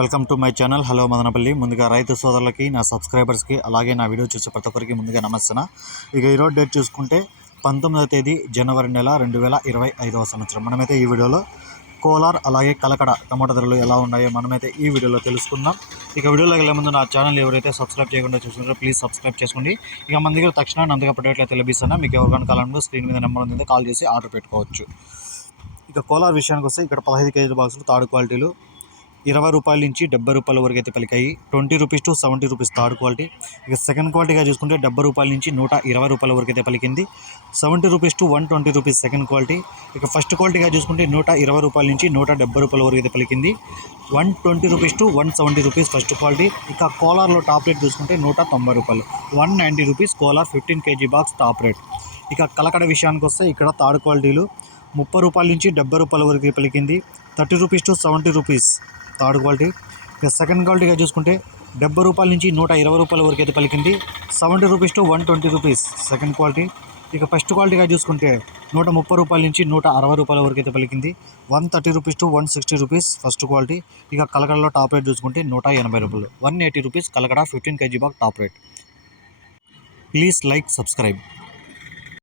Welcome to my channel. Hello Madanapalli. ముందుగా రైతు సోదరులకి నా సబ్స్క్రైబర్స్కి అలాగే నా వీడియో చూసే ప్రతి ఒక్కరికి ముందుగా నమస్తున్నా ఇక ఈరోజు డేట్ చూసుకుంటే పంతొమ్మిదవ తేదీ జనవరి నెల రెండు వేల ఇరవై ఐదవ సంవత్సరం. మనమైతే ఈ వీడియోలో కోలార్ అలాగే కలకడ టమాటా ధరలు ఎలా ఉన్నాయో మనమైతే ఈ వీడియోలో తెలుసుకుందాం. ఇక వీడియోలోకి వెళ్ళే ముందు నా ఛానల్ ఎవరైతే సబ్స్క్రైబ్ చేయకుండా చూస్తున్నారో ప్లీజ్ సబ్స్క్రైబ్ చేసుకోండి. ఇక మన దగ్గర తక్షణ అంతగా పడేట్లయితే లభిస్తున్నా మీకు ఎవరికైనా కాలంలో స్క్రీన్ మీద నెంబర్ ఉంది కాల్ చేసి ఆర్డర్ పెట్టుకోవచ్చు. ఇక కోలార్ విషయానికి వస్తే ఇక్కడ పదహైదు కేజీల బాక్సులు తాడు క్వాలిటీలు ఇరవై రూపాయల నుంచి డెబ్బై రూపాయల వరకు అయితే పలికాయి. Twenty rupees to seventy rupees third quality. ఇక సెకండ్ క్వాలిటీగా చూసుకుంటే డెబ్బై రూపాయల నుంచి నూట ఇరవై రూపాయల వరకు అయితే పలికింది. Seventy rupees to one twenty rupees second quality. ఇక ఫస్ట్ క్వాలిటీగా చూసుకుంటే నూట ఇరవై రూపాయల నుంచి నూట డెబ్బై రూపాయల వరకు అయితే పలికింది. One twenty rupees to one seventy rupees first quality. ఇక కోలార్లో టాప్ రేట్ చూసుకుంటే నూట తొంభై రూపాయలు. One ninety rupees Kolar fifteen KG box top rate. ఇక కలకడ విషయానికి వస్తే ఇక్కడ థర్డ్ క్వాలిటీలు. ముప్పై రూపాయల నుంచి డెబ్బై రూపాయల వరకు పలికింది. Thirty rupees to seventy rupees third quality. ఇక సెకండ్ క్వాలిటీగా చూసుకుంటే డెబ్బై రూపాయల నుంచి నూట ఇరవై రూపాయల వరకు అయితే పలికింది. Seventy rupees to one twenty rupees second quality. ఇక ఫస్ట్ క్వాలిటీగా చూసుకుంటే నూట ముప్పై రూపాయల నుంచి నూట అరవై రూపాయల వరకు అయితే పలికింది. One thirty rupees to one sixty rupees first quality. ఇక కలకడలో టాప్ రేట్ చూసుకుంటే నూట ఎనభై రూపాయలు. One eighty rupees Kalakada fifteen KG bag top rate. Please like subscribe.